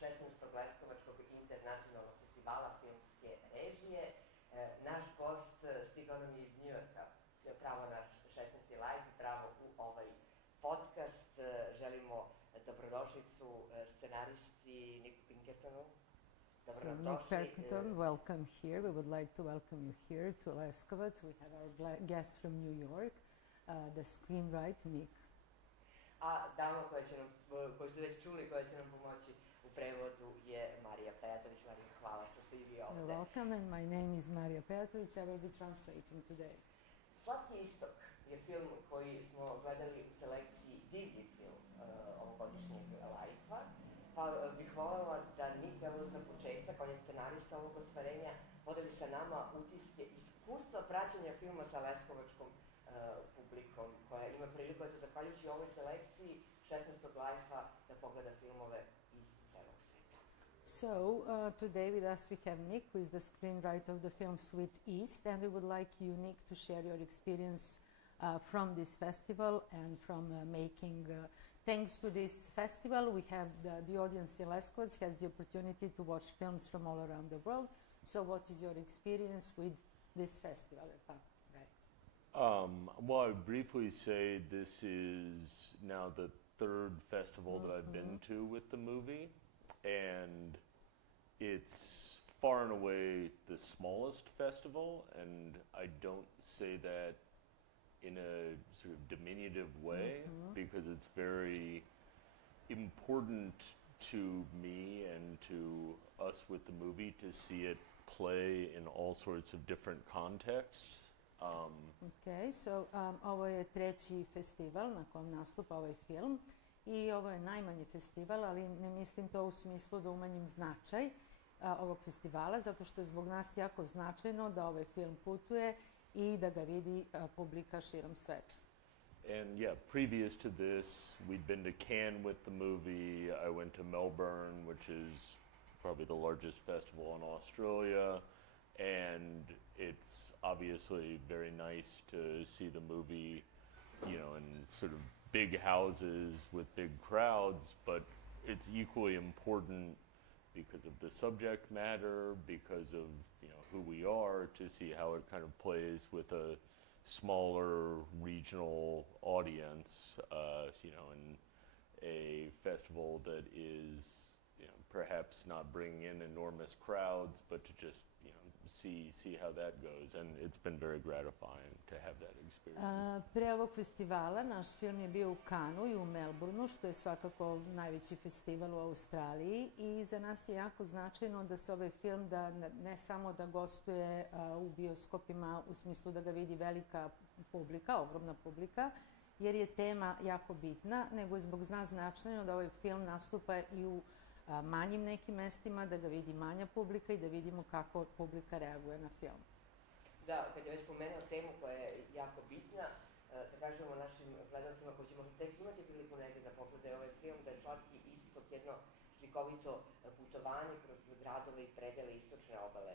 16. Leskovačkog internacionalnog festivala filmske režije. Naš gost stigao nam je iz Njujorka, pravo naš 16. live i pravo u ovaj podcast. Želimo dobrodošlicu scenaristi Niku Pinkertonu. So Nick Pinkerton, welcome here. We would like to welcome you here to Leskovac. We have our guest from New York, the screenwriter Nick. A dama koju ste već čuli, koja će nam pomoći u prevodu je Marija Pejatović. Marija, hvala što ste i vi ovde. You're welcome, and my name is Marija Pejatović. I will be translating today. Slatki istok je film koji smo gledali u selekciji divlji film ovogodišnjeg live-a. Pa bih voljela da Nik, evo za početak, on je scenarista ovog ostvarenja, podeli sa nama utiske iskustva praćenja filma sa leskovačkom publikom, koja ima priliku, eto, zahvaljujući ovoj selekciji 16. live-a, da pogleda filmove iz celog sveta. So, today with us we have Nick, who is the screenwriter of the film Sweet East, and we would like you, Nick, to share your experience from this festival and from making. Thanks to this festival, we have the audience in Leskovac has the opportunity to watch films from all around the world. So, what is your experience with this festival? Well, I would briefly say this is now the third festival that I've been to with the movie, and it's far and away the smallest festival, and I don't say that in a sort of diminutive way, because it's very important to me and to us with the movie to see it play in all sorts of different contexts. Okay, so ovo je treći festival na kom nastupa ovaj film i ovo je najmanji festival, ali ne mislim to u smislu da umanjim značaj ovog festivala, zato što je zbog nas jako značajno da ovaj film putuje i da ga vidi publika širom sveta. And yeah, previous to this, we'd been to Cannes with the movie. I went to Melbourne, which is probably the largest festival in Australia. And it's obviously very nice to see the movie, you know, in sort of big houses with big crowds, but it's equally important because of the subject matter, because of, you know, who we are, to see how it kind of plays with a smaller regional audience, you know, in a festival that is, you know, perhaps not bringing in enormous crowds, but to just, you know, see how that goes, and it's been very gratifying to have that experience. Pre ovog festivala naš film je bio u Cannesu i u Melbourneu, što je svakako najveći festival u Australiji, i za nas je jako značajno da se ovaj film ne samo da gostuje u bioskopima u smislu da ga vidi velika publika, ogromna publika, jer je tema jako bitna, nego je zbog nas značajno da ovaj film nastupa i u manjim nekim mestima, da ga vidi manja publika i da vidimo kako publika reaguje na film. Da, kad je već pomenuo temu koja je jako bitna, da kažemo našim gledalcima koji će možda tek imati priliku negdje da pogledaju ovaj film, da je Slatki istok jedno slikovito putovanje kroz gradove i predele istočne obale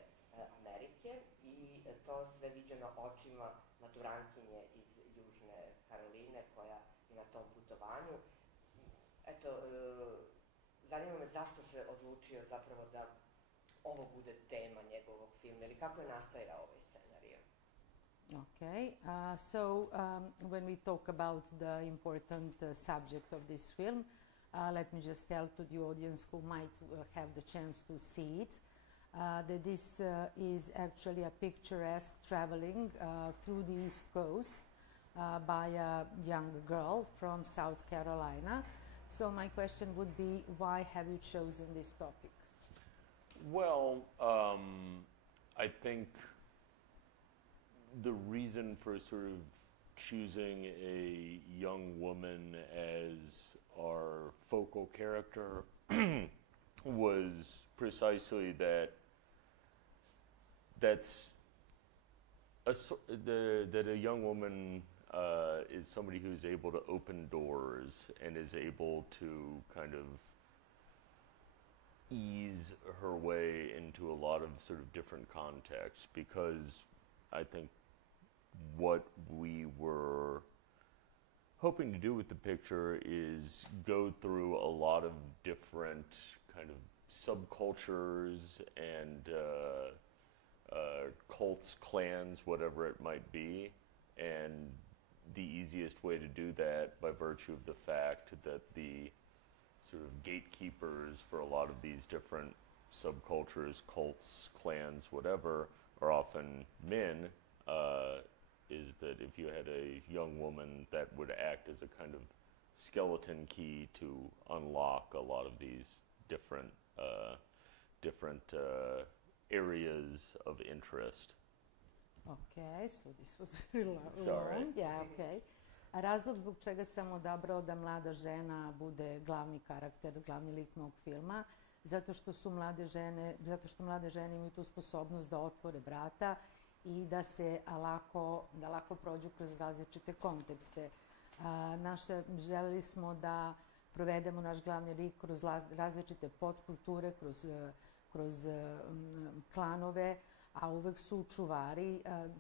Amerike, i to sve viđeno očima maturantkinje iz Južne Karoline koja je na tom putovanju. Eto, zanima me zašto se odlučio zapravo da ovo bude tema njegovog filma, ili kako je nastajao ovaj scenarij? Okay, so when we talk about the important subject of this film, let me just tell to the audience who might have the chance to see it, that this is actually a picturesque traveling through the East Coast by a young girl from South Carolina. So my question would be, why have you chosen this topic? Well, I think the reason for sort of choosing a young woman as our focal character was precisely that a young woman is somebody who's able to open doors and is able to kind of ease her way into a lot of sort of different contexts, because I think what we were hoping to do with the picture is go through a lot of different kind of subcultures and cults, clans, whatever it might be, and the easiest way to do that by virtue of the fact that the sort of gatekeepers for a lot of these different subcultures, cults, clans, whatever, are often men, is that if you had a young woman that would act as a kind of skeleton key to unlock a lot of these different areas of interest. Okay, so this was very long. Sorry. Yeah, okay. A razlog zbog čega sam odabrao da mlada žena bude glavni karakter, glavni lik mog filma, zato što mlade žene imaju tu sposobnost da otvore vrata i da lako prođu kroz različite kontekste. Želeli smo da provedemo naš glavni lik kroz različite podkulture, kroz klanove, a uvek su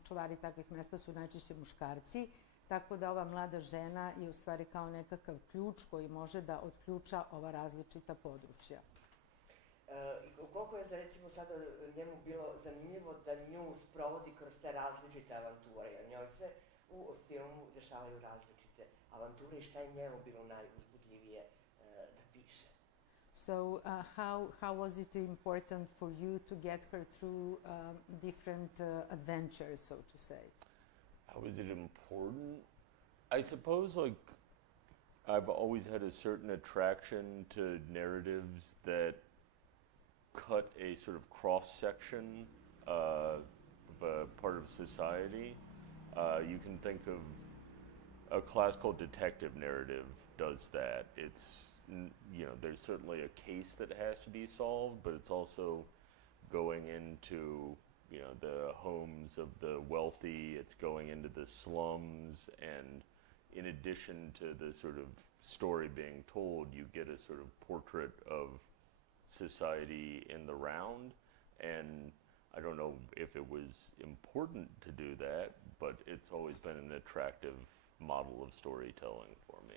čuvari takvih mesta su najčešće muškarci, tako da ova mlada žena je u stvari kao nekakav ključ koji može da otključa ova različita područja. Koliko je recimo sada njemu bilo zanimljivo da nju sprovodi kroz te različite avanture, jer njoj se u filmu dešavaju različite avanture i šta je njemu bilo najuzbudljivije da piše? So how was it important for you to get her through different adventures, so to say? How is it important? I suppose, like, I've always had a certain attraction to narratives that cut a sort of cross-section of a part of society. You can think of a classical detective narrative does that. It's, there's certainly a case that has to be solved, but it's also going into, the homes of the wealthy, it's going into the slums, and in addition to the sort of story being told, you get a sort of portrait of society in the round, and I don't know if it was important to do that, but it's always been an attractive model of storytelling for me.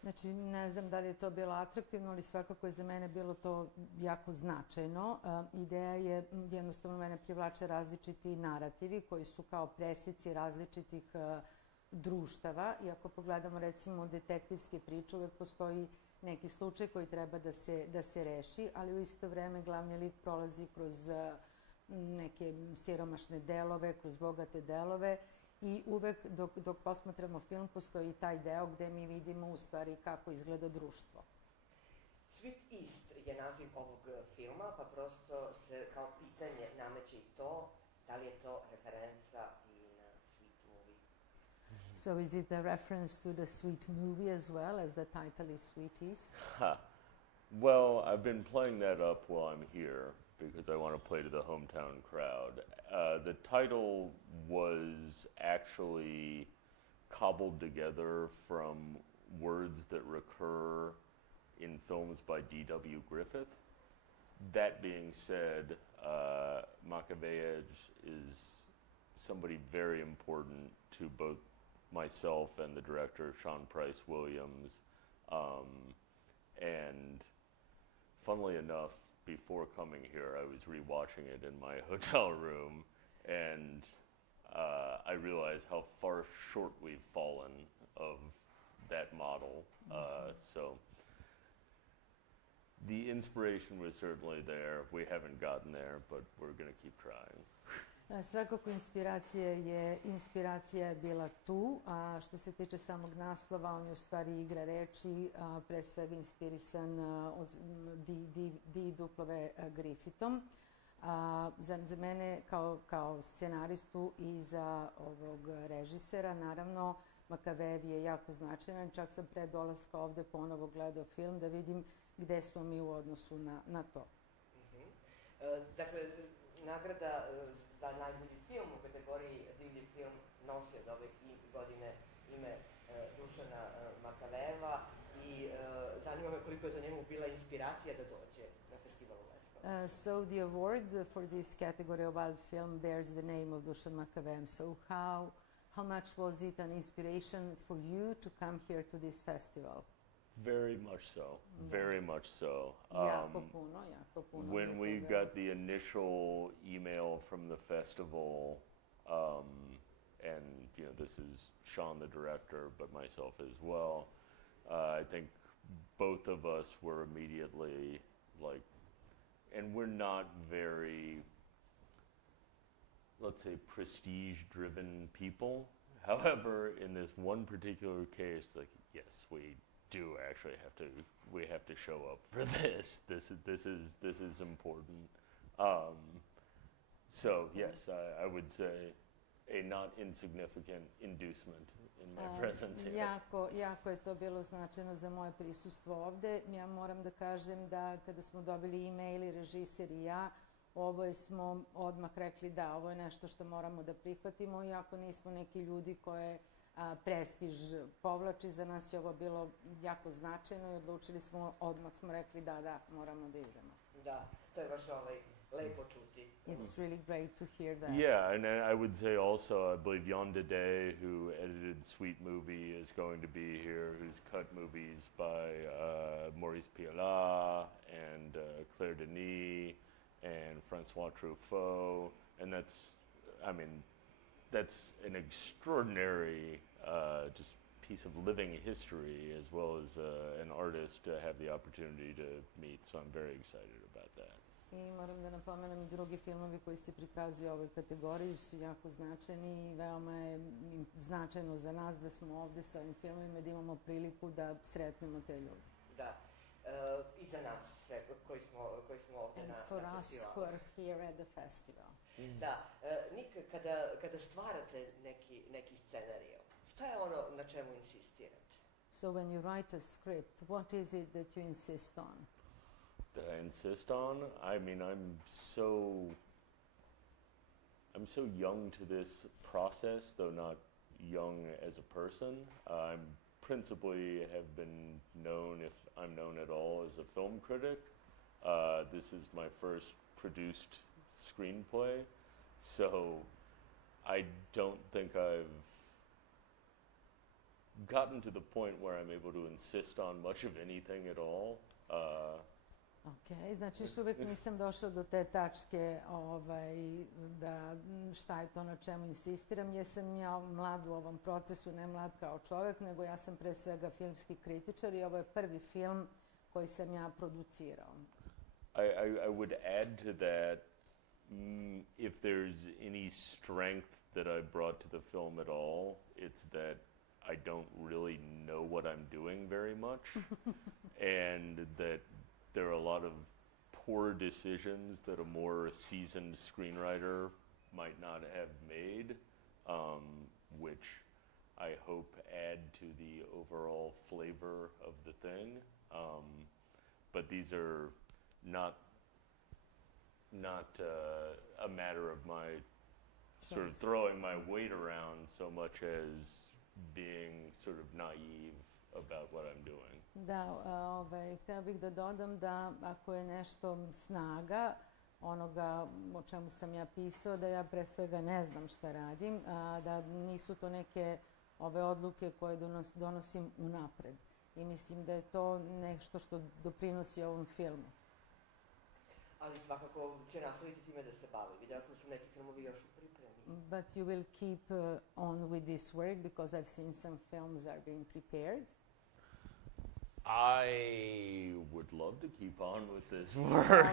Znači, ne znam da li je to bilo atraktivno, ali svakako je za mene bilo to jako značajno. Ideja je, jednostavno mene privlače različiti narativi koji su kao presjeci različitih društava. I ako pogledamo recimo detektivske priče, uvek postoji neki slučaj koji treba da se reši, ali u isto vreme glavni lik prolazi kroz neke siromašne delove, kroz bogate delove i uvek dok posmatramo film postoji taj deo gde mi vidimo u stvari kako izgleda društvo. Sweet East je naziv ovog filma, pa prosto se kao pitanje nameće i to, da li je to referenca i na Sweet movie? So is it a reference to the Sweet movie as well, as the title is Sweet East? Well, I've been playing that up while I'm here because I want to play to the hometown crowd. The title was actually cobbled together from words that recur in films by D.W. Griffith. That being said, Macaveiage is somebody very important to both myself and the director, Sean Price Williams. And funnily enough, before coming here, I was rewatching it in my hotel room, and I realized how far short we've fallen of that model. So the inspiration was certainly there. We haven't gotten there, but we're going to keep trying. Svakako inspiracija je bila tu, a što se tiče samog naslova, on je u stvari igra reči, pre svega inspirisan D.W. Griffithom. Za mene kao scenaristu i za ovog režisera, naravno, Makavejev je jako značajan. Čak sam pre dolaska ovde ponovo gledao film da vidim gde smo mi u odnosu na to. Dakle, nagrada za najbolji film u kategoriji divlji film nosi od ove godine ime Dušana Makavejeva i zanima me koliko je to njemu bila inspiracija da dođe na festivalu Leskovački. So the award for this category of wild film bears the name of Dušan Makavejev. So how much was it an inspiration for you to come here to this festival? Very much so. Very much so. Jako puno. When we got the initial email from the festival, and this is Sean, the director, but myself as well, I think both of us were immediately like, and we're not very, let's say, prestige-driven people. However, in this one particular case, like, yes, we do actually have to show up for this. This is important. So yes, I would say a not insignificant inducement in my presence here. Jako je to bilo značajno za moje prisustvo ovde. Ja moram da kažem da kada smo dobili e-mail, režiser i ja, oboje smo odmah rekli da, ovo je nešto što moramo da prihvatimo, iako nismo neki ljudi koje prestiž povlači, za nas je ovo bilo jako značajno i odlučili smo, odmah smo rekli da, moramo da idemo. Da, to je baš lepo čuti. It's really great to hear that. Yeah, and I would say also, I believe Yonda Day, who edited Sweet Movie, is going to be here, who's cut movies by Maurice Pialat and Claire Denis and Francois Truffaut, and that's an extraordinary just piece of living history, as well as an artist to have the opportunity to meet, so I'm very excited about that. I moram da napomenem i drugi filmovi koji se prikazuju u ovoj kategoriji su jako značajni i veoma je značajno za nas da smo ovde sa ovim filmovima, da imamo priliku da sretnemo te ljude. Da, i za nas sve koji smo ovde na festivalu. And for us who are here at the festival. Da, Nik, kada stvarate neki scenario, šta je ono na čemu insistirate? So when you write a script, what is it that you insist on? That I insist on? I mean, I'm so young to this process, though not young as a person. I'm principally have been known, if I'm known at all, as a film critic. This is my first produced screenplay, so I don't think I've gotten to the point where I'm able to insist on much of anything at all. Ok, znači još uvek nisam došla do te tačke da šta je to na čemu insistiram, jer sam ja mlad u ovom procesu, ne mlad kao čovjek, nego ja sam pre svega filmski kritičar i ovo je prvi film koji sam ja producirao. I would add to that, if there's any strength that I brought to the film at all, it's that I don't really know what I'm doing very much, and that there are a lot of poor decisions that a more seasoned screenwriter might not have made, which I hope add to the overall flavor of the thing. But these are not a matter of my sort of throwing my weight around so much as being sort of naive about what I'm doing. Da, htela bih da dodam da ako je nešto snaga onoga o čemu sam ja pisao, da ja pre svega ne znam šta radim, da nisu to neke odluke koje donosim unapred. I mislim da je to nešto što doprinosi ovom filmu. Ali svakako će nastaviti time da se bavi. Videla smo su neki filmovi još u pripremi. But you will keep on with this work because I've seen some films are being prepared. I would love to keep on with this work.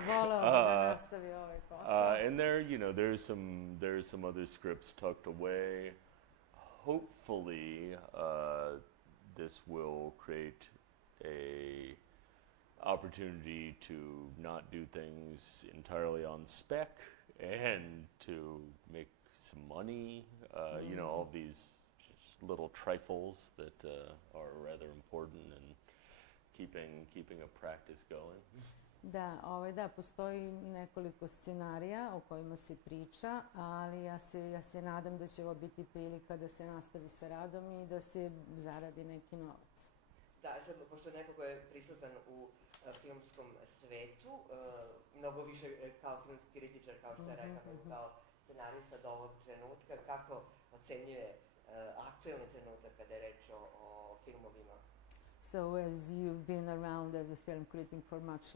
And there's some other scripts tucked away. Hopefully, this will create a opportunity to not do things entirely on spec and to make some money. All these little trifles that are rather important and keeping a practice going. Da, postoji nekoliko scenarija o kojima se priča, ali ja se nadam da će ovo biti prilika da se nastavi sa radom i da se zaradi neki novac. Da, sad, pošto neko ko je prisutan u filmskom svetu, mnogo više kao filmski kritičar, kao što je rekao, kao scenarista do ovog trenutka, kako ocenjuje aktuelni trenutak kada je reč o filmovima? So as you've been around as a film critic for much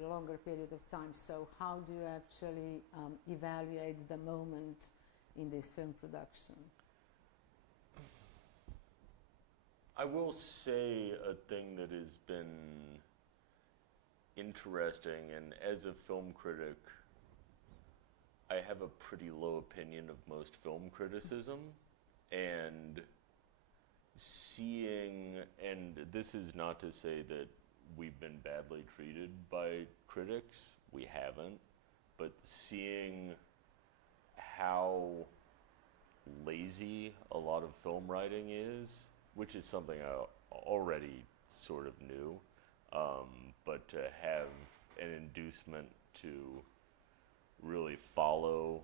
longer period of time, so how do you actually evaluate the moment in this film production? I will say a thing that has been interesting, and as a film critic, I have a pretty low opinion of most film criticism, and seeing, and this is not to say that we've been badly treated by critics, we haven't, but seeing how lazy a lot of film writing is, which is something I already sort of knew, but to have an inducement to really follow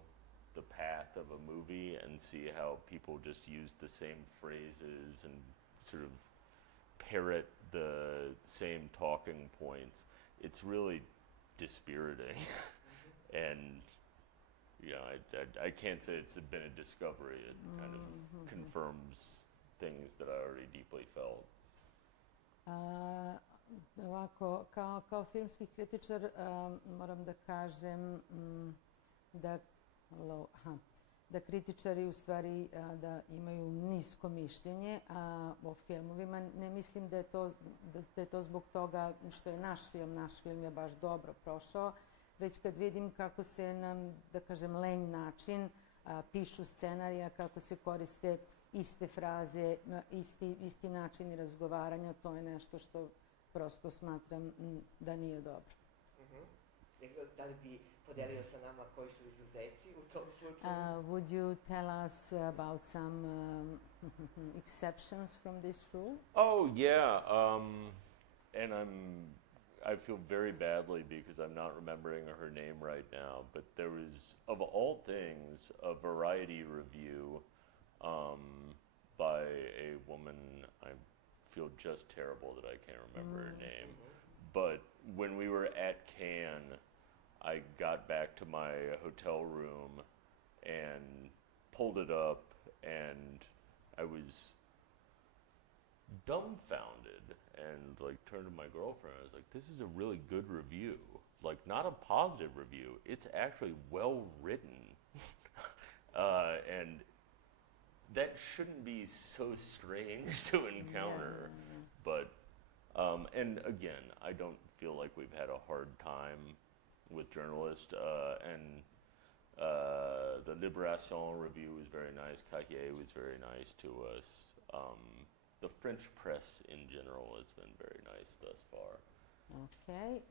the path of a movie and see how people just use the same phrases and sort of parrot the same talking points, it's really dispiriting. And you know, I can't say it's been a discovery. It kind of confirms things that I already deeply felt. Ovako, kao filmski kritičar moram da kažem da kritičari u stvari da imaju nisko mišljenje o filmovima. Ne mislim da je to zbog toga što je naš film je baš dobro prošao, već kad vidim kako se na, da kažem, lenj način pišu scenarija, kako se koriste iste fraze, isti načini razgovaranja, to je nešto što prosto smatram da nije dobro. Da li bi podelio sa nama koji su izuzeci u tom slučaju? Would you tell us about some exceptions from this rule? Oh, yeah. And I feel very badly because I'm not remembering her name right now, but there was, of all things, a Variety review by a woman. I feel just terrible that I can't remember her name. But when we were at Cannes, I got back to my hotel room and pulled it up, and I was dumbfounded and like turned to my girlfriend. I was like, this is a really good review. Like, not a positive review. It's actually well written. And that shouldn't be so strange to encounter. But, and again, I don't feel like we've had a hard time with journalists. And the Libération review was very nice. Cahiers was very nice to us. The French press in general has been very nice thus far. Ok,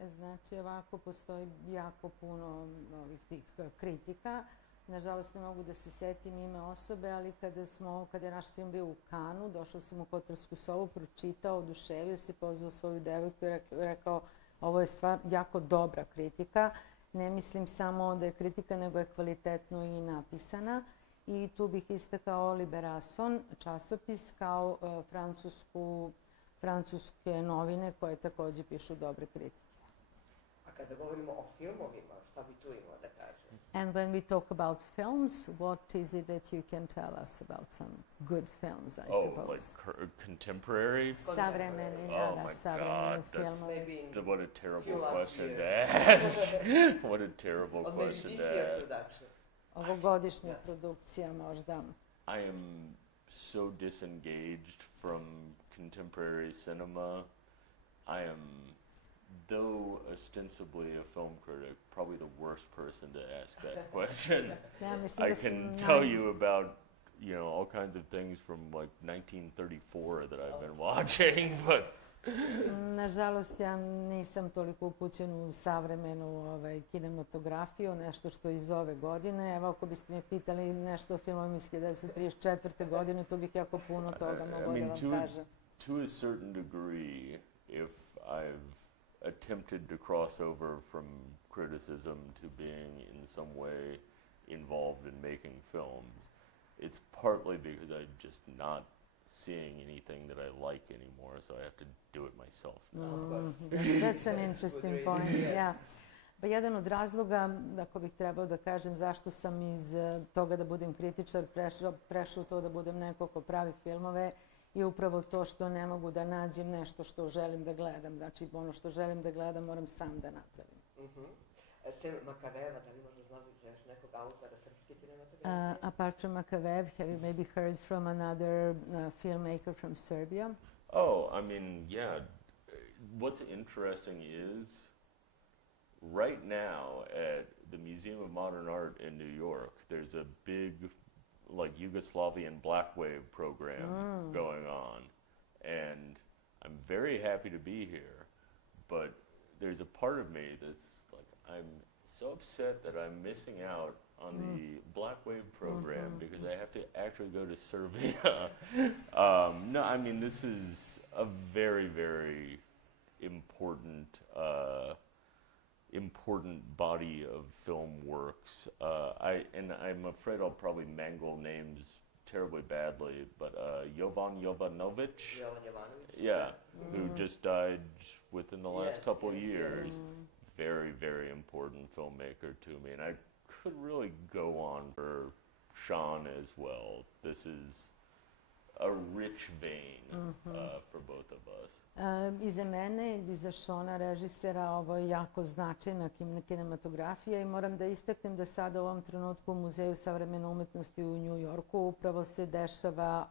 znači ovako postoji jako puno ovih tih kritika. Nažalost ne mogu da se setim ime osobe, ali kada je naš film bio u Kanu, došao sam u hotelsku sobu, pročitao, oduševio se, pozvao svoju devojku i rekao ovo je stvar jako dobra kritika. Ne mislim samo da je kritika, nego je kvalitetno i napisana. I tu bih istakao Libération, časopis, kao francuske novine koje također pišu dobre kritike. A kada govorimo o filmovima, šta bi tu imala da kažem? And when we talk about films, what is it that you can tell us about some good films, I suppose? Like contemporary? Savremeni, savremeni filmovi. What a terrible question to ask. What a terrible question to ask. Ovogodišnja produkcija možda. I am so disengaged from contemporary cinema. I am, though ostensibly a film critic, probably the worst person to ask that question. I can tell you about, you know, all kinds of things from like 1934 that I've been watching, but nažalost, ja nisam toliko upućen u savremenu kinematografiju, nešto što iz ove godine. Evo, ako biste me pitali nešto o filmovima iz 1934. godine, to bih jako puno toga mogla da vam kažem. To a certain degree, if I've attempted to cross over from criticism to being in some way involved in making films, it's partly because I'm just not seeing anything that I like anymore, so I have to do it myself now. That's an interesting point, yeah. Pa jedan od razloga, ako bih trebao da kažem zašto sam iz toga da budem kritičar prešao to da budem neko ko pravi filmove, i upravo to što ne mogu da nađem nešto što želim da gledam. Znači, ono što želim da gledam moram sam da napravim. Sem Makaveva, da li možda znaš za još nekog autora srpske kinematografije? Apart from Makavev, have you maybe heard from another filmmaker from Serbia? Oh, I mean, yeah. What's interesting is, right now at the Museum of Modern Art in New York, there's a big, like, Yugoslavian Black Wave program going on. And I'm very happy to be here, but there's a part of me that's like, I'm so upset that I'm missing out on the Black Wave program because I have to actually go to Serbia. No, I mean, this is a very, very important body of film works. I'm afraid I'll probably mangle names terribly badly, but Jovan Jovanovic, yeah, who just died within the last couple years. Very, very important filmmaker to me, and I could really go on for Sean as well. This is a rich vein for both of us. I za mene i za Šona, režisera, ovo je jako značajna kinematografija i moram da istaknem da sada u ovom trenutku u Muzeju savremene umetnosti u New Yorku upravo se dešava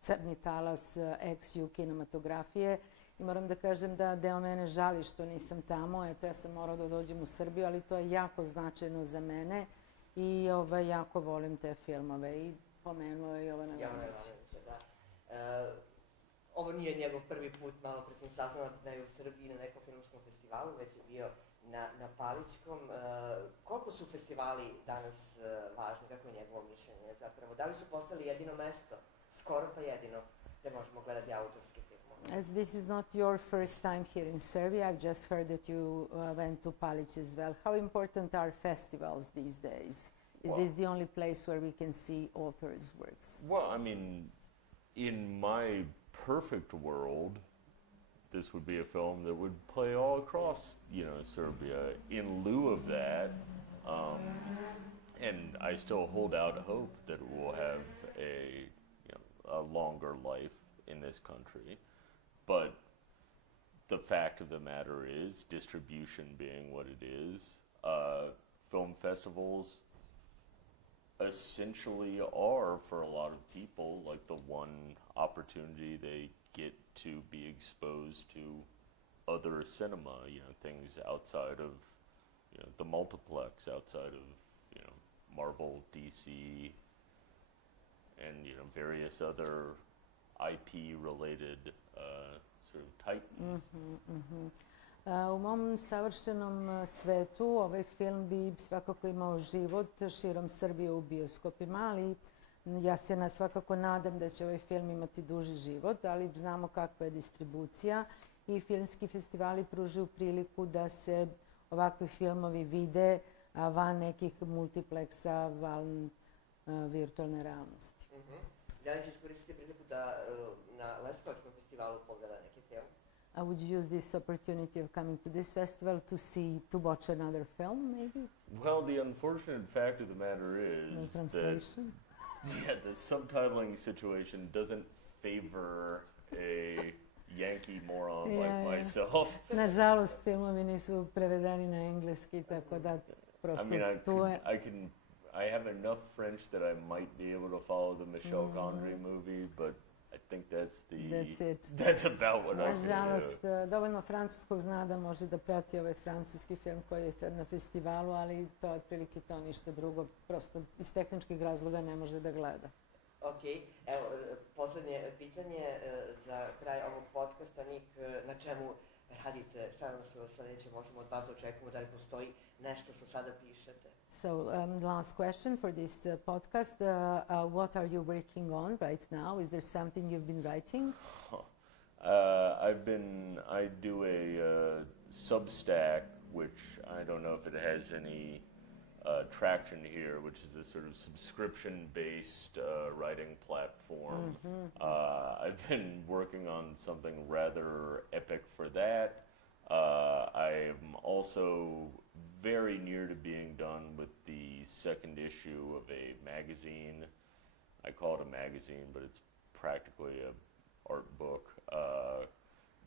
crni talas ex-ju kinematografije. I moram da kažem da deo mene žali što nisam tamo. Eto, ja sam morala da dođem u Srbiju, ali to je jako značajno za mene i jako volim te filmove. I pomenuo je Jovana Jovanovića. Ovo nije njegov prvi put, malo pre sam saznala da je u Srbiji na nekom filmskom festivalu, već je bio na Paličkom. Koliko su festivali danas važni, kako je njegovo mišljenje zapravo? Da li su postali jedino mesto, skoro pa jedino, gde možemo gledati autorski film? As this is not your first time here in Serbia, I've just heard that you went to Palić as well. How important are festivals these days? Is this the only place where we can see authors' works? Well, I mean, in my perfect world, this would be a film that would play all across, Serbia. In lieu of that, and I still hold out hope that it will have a longer life in this country. But the fact of the matter is, distribution being what it is, film festivals essentially are, for a lot of people, like the one opportunity they get to be exposed to other cinema, things outside of, the multiplex, outside of, Marvel, DC, and, various other IP-related sort of titans. U mom savršenom svetu ovaj film bi svakako imao život širom Srbije u bioskopima, ali ja se svakako nadam da će ovaj film imati duži život, ali znamo kakva je distribucija i filmski festivali pružuju priliku da se ovakvi filmovi vide van nekih multipleksa, van virtualne realnosti. Da li ćeš koristiti priliku da na Leskovačkom festivalu pogleda neki film? Would you use this opportunity of coming to this festival to watch another film, maybe? Well, the unfortunate fact of the matter is that the subtitling situation doesn't favor a Yankee moron like myself. Nažalost, filmovi nisu prevedeni na engleski, tako da prosto tu je... I have enough French that I might be able to follow the Michel Gondry movie, but I think that's about what I can do. Nažalost, dovoljno francuskog zna da može da prati ovaj francuski film koji je na festivalu, ali to je otprilike to, ništa drugo. Prosto iz tehničkih razloga ne može da gleda. Ok, evo, poslednje pitanje za kraj ovog podcasta, Nik, na čemu radite, šta je ono što sledeće možemo od vas da očekujemo, da li postoji nešto što sada pišete? So, last question for this podcast. What are you working on right now? Is there something you've been writing? I do a Substack, which I don't know if it has any traction here, which is a sort of subscription-based writing platform. I've been working on something rather epic for that. I'm also very near to being done with the second issue of a magazine. I call it a magazine, but it's practically an art book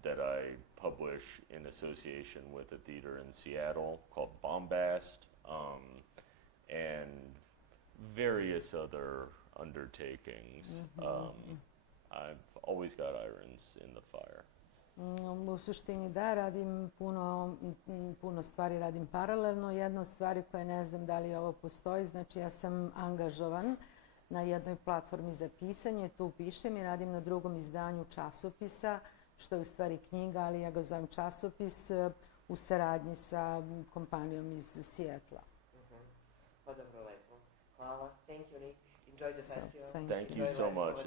that I publish in association with a theater in Seattle called Bombast, and various other undertakings. I've always got irons in the fire. U suštini da, radim puno stvari, radim paralelno. Jedna od stvari koje ne znam da li ovo postoji, znači ja sam angažovan na jednoj platformi za pisanje, tu pišem i radim na drugom izdanju časopisa, što je u stvari knjiga, ali ja ga zovem časopis u saradnji sa kompanijom iz Sijetla. Pa dobro, lepo. Hvala. Thank you, Nick. Enjoy the festival. Thank you so much.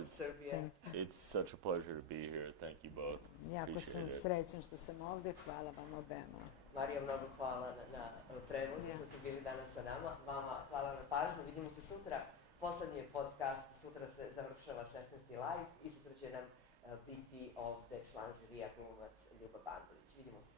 It's such a pleasure to be here. Thank you both. Jako sam srećan što sam ovdje. Hvala vam obema. Marija, mnogo hvala na prevodu što ste bili danas sa nama. Vama hvala na pažnju. Vidimo se sutra. Poslednji je podcast. Sutra se završava 16. live i sutra će nam biti ovde član žirija glumac Ljuba Bandović. Vidimo se.